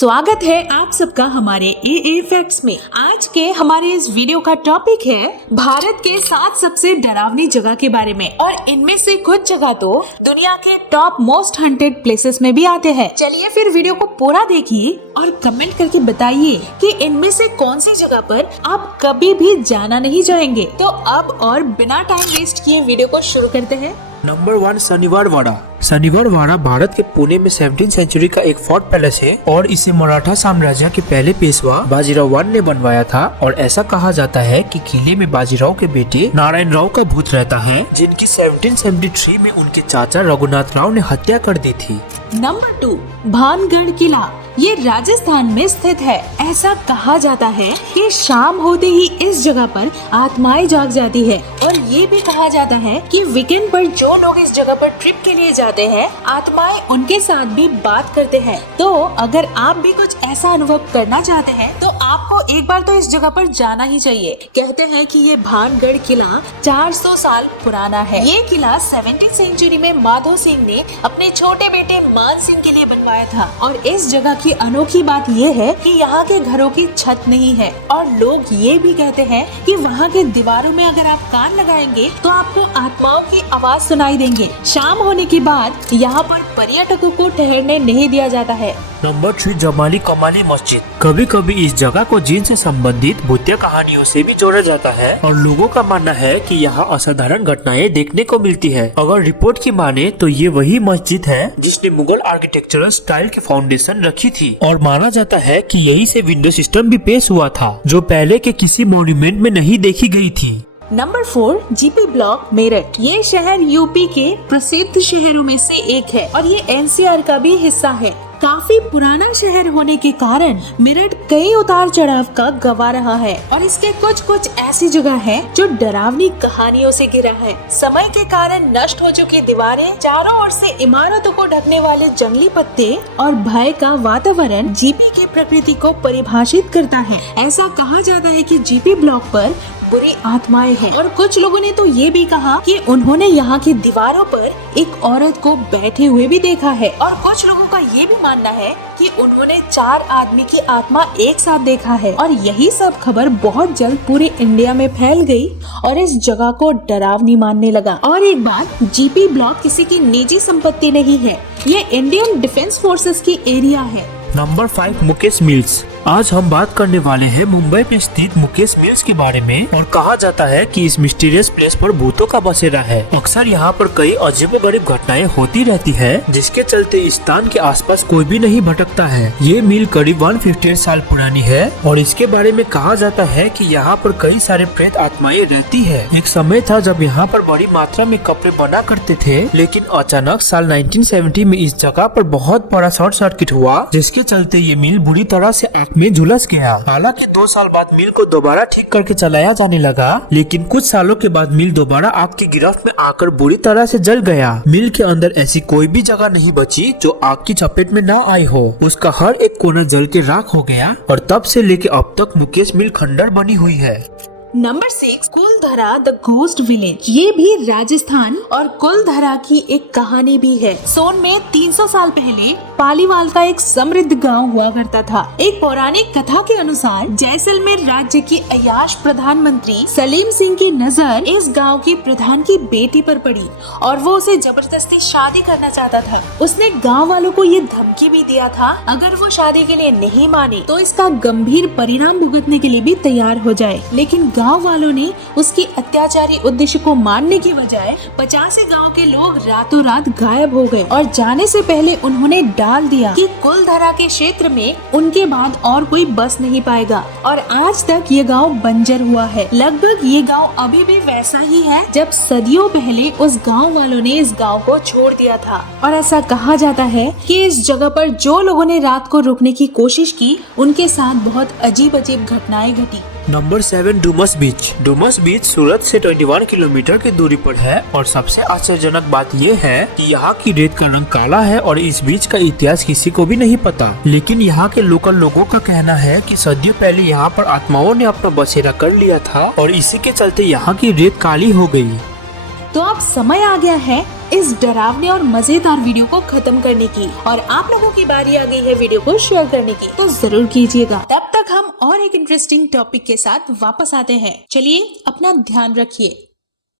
स्वागत है आप सबका हमारे ए फैक्ट्स में। आज के हमारे इस वीडियो का टॉपिक है भारत के 7 सबसे डरावनी जगह के बारे में, और इनमें से कुछ जगह तो दुनिया के टॉप मोस्ट हंटेड प्लेसेस में भी आते हैं। चलिए फिर वीडियो को पूरा देखिए और कमेंट करके बताइए कि इनमें से कौन सी जगह पर आप कभी भी जाना नहीं चाहेंगे। तो अब और बिना टाइम वेस्ट किए वीडियो को शुरू करते हैं। नंबर 1, शनिवार वाड़ा। शनिवार वाड़ा भारत के पुणे में 17वीं सेंचुरी का एक फोर्ट पैलेस है और इसे मराठा साम्राज्य के पहले पेशवा बाजीराव I ने बनवाया था। और ऐसा कहा जाता है कि किले में बाजीराव के बेटे नारायण राव का भूत रहता है, जिनकी 1773 में उनके चाचा रघुनाथ राव ने हत्या कर दी थी। नंबर 2, भानगढ़ किला। ये राजस्थान में स्थित है। ऐसा कहा जाता है कि शाम होते ही इस जगह पर आत्माएं जाग जाती है, और ये भी कहा जाता है कि वीकेंड पर जो लोग इस जगह पर ट्रिप के लिए जाते हैं, आत्माएं उनके साथ भी बात करते हैं। तो अगर आप भी कुछ ऐसा अनुभव करना चाहते हैं तो आपको एक बार तो इस जगह पर जाना ही चाहिए। कहते हैं कि ये भानगढ़ किला 400 साल पुराना है। ये किला 17वीं सेंचुरी में माधो सिंह ने अपने छोटे बेटे मान सिंह के लिए बनवाया था। और इस जगह की अनोखी बात ये है कि यहाँ के घरों की छत नहीं है, और लोग ये भी कहते हैं कि वहाँ के दीवारों में अगर आप कान लगाएंगे तो आपको आत्माओं की आवाज सुनाई देंगे। शाम होने के बाद यहाँ पर पर्यटकों को ठहरने नहीं दिया जाता है। नंबर 3, जमाली कमाली मस्जिद। कभी कभी इस जगह को जिन से संबंधित भूतिया कहानियों से भी जोड़ा जाता है, और लोगों का मानना है कि यहाँ असाधारण घटनाएं देखने को मिलती है। अगर रिपोर्ट की माने तो ये वही मस्जिद है जिसने मुगल आर्किटेक्चरल स्टाइल की फाउंडेशन रखी थी, और माना जाता है कि यही से विंडो सिस्टम भी पेश हुआ था, जो पहले के किसी मॉन्यूमेंट में नहीं देखी गई थी। Number 4, GP block Meerut. ये शहर यूपी के प्रसिद्ध शहरों में से एक है, और ये एनसीआर का भी हिस्सा है। काफी पुराना शहर होने के कारण मेरठ कई उतार चढ़ाव का गवा रहा है, और इसके कुछ ऐसी जगह है जो डरावनी कहानियों से घिरा है। समय के कारण नष्ट हो चुकी दीवारें, चारों ओर से इमारतों को ढकने वाले जंगली पत्ते और भय का वातावरण जीपी की प्रकृति को परिभाषित करता है। ऐसा कहा जाता है कि जीपी ब्लॉक पर बुरी आत्माएं हैं, और कुछ लोगों ने तो ये भी कहा कि उन्होंने यहाँ की दीवारों पर एक औरत को बैठे हुए भी देखा है। और कुछ लोगों का ये भी मानना है कि उन्होंने 4 आदमी की आत्मा एक साथ देखा है। और यही सब खबर बहुत जल्द पूरे इंडिया में फैल गई और इस जगह को डरावनी मानने लगा। और एक बात, जीपी ब्लॉक किसी की निजी संपत्ति नहीं है, ये इंडियन डिफेंस फोर्सेस की एरिया है। Number 5, Mukesh mills. आज हम बात करने वाले हैं मुंबई में स्थित मुकेश मिल्स के बारे में, और कहा जाता है कि इस मिस्टीरियस प्लेस पर भूतों का बसेरा है। अक्सर यहाँ पर कई अजीबोगरीब घटनाएं होती रहती है, जिसके चलते इस स्थान के आसपास कोई भी नहीं भटकता है। ये मिल करीब 158 साल पुरानी है, और इसके बारे में कहा जाता है कि यहाँ पर कई सारे प्रेत आत्माएं रहती है। एक समय था जब यहाँ पर बड़ी मात्रा में कपड़े बना करते थे, लेकिन अचानक साल 1970 में इस जगह पर बहुत बड़ा शॉर्ट सर्किट हुआ, जिसके चलते ये मिल बुरी तरह से आग में झुलस गया। हालांकि 2 साल बाद मिल को दोबारा ठीक करके चलाया जाने लगा, लेकिन कुछ सालों के बाद मिल दोबारा आग की गिरफ्त में आकर बुरी तरह से जल गया। मिल के अंदर ऐसी कोई भी जगह नहीं बची जो आग की चपेट में न आई हो। उसका हर एक कोना जल के राख हो गया, और तब से लेके अब तक मुकेश मिल खंडर बनी हुई है। Number 6, Kuldhara the ghost village. ये भी राजस्थान और कुलधरा की एक कहानी भी है। सोन में 300 साल पहले पालीवाल का एक समृद्ध गांव हुआ करता था। एक पौराणिक कथा के अनुसार जैसलमेर राज्य के अयाश प्रधानमंत्री सलीम सिंह की नजर इस गांव की प्रधान की बेटी पर पड़ी, और वो उसे जबरदस्ती शादी करना चाहता था। उसने गाँव वालों को ये धमकी भी दिया था, अगर वो शादी के लिए नहीं माने तो इसका गंभीर परिणाम भुगतने के लिए भी तैयार हो जाए। लेकिन गांव वालों ने उसकी अत्याचारी उद्देश्य को मानने की बजाय 50 गांव के लोग रातों रात गायब हो गए, और जाने से पहले उन्होंने डाल दिया कि कुलधरा के क्षेत्र में उनके बाद और कोई बस नहीं पाएगा। और आज तक ये गांव बंजर हुआ है। लगभग ये गांव अभी भी वैसा ही है जब सदियों पहले उस गांव वालों ने इस गांव को छोड़ दिया था। और ऐसा कहा जाता है कि इस जगह पर जो लोगों ने रात को रुकने की कोशिश की, उनके साथ बहुत अजीब घटनाएं घटी। नंबर 7, डुमस बीच। डुमस बीच सूरत से 21 किलोमीटर की दूरी पर है, और सबसे आश्चर्यजनक बात यह है कि यहाँ की रेत का रंग काला है, और इस बीच का इतिहास किसी को भी नहीं पता। लेकिन यहाँ के लोकल लोगों का कहना है कि सदियों पहले यहाँ पर आत्माओं ने अपना बसेरा कर लिया था, और इसी के चलते यहाँ की रेत काली हो गई। तो अब समय आ गया है इस डरावने और मजेदार वीडियो को खत्म करने की और आप लोगों की बारी आ गई है वीडियो को शेयर करने की, तो जरूर कीजिएगा। तब तक हम और एक इंटरेस्टिंग टॉपिक के साथ वापस आते हैं। चलिए अपना ध्यान रखिए।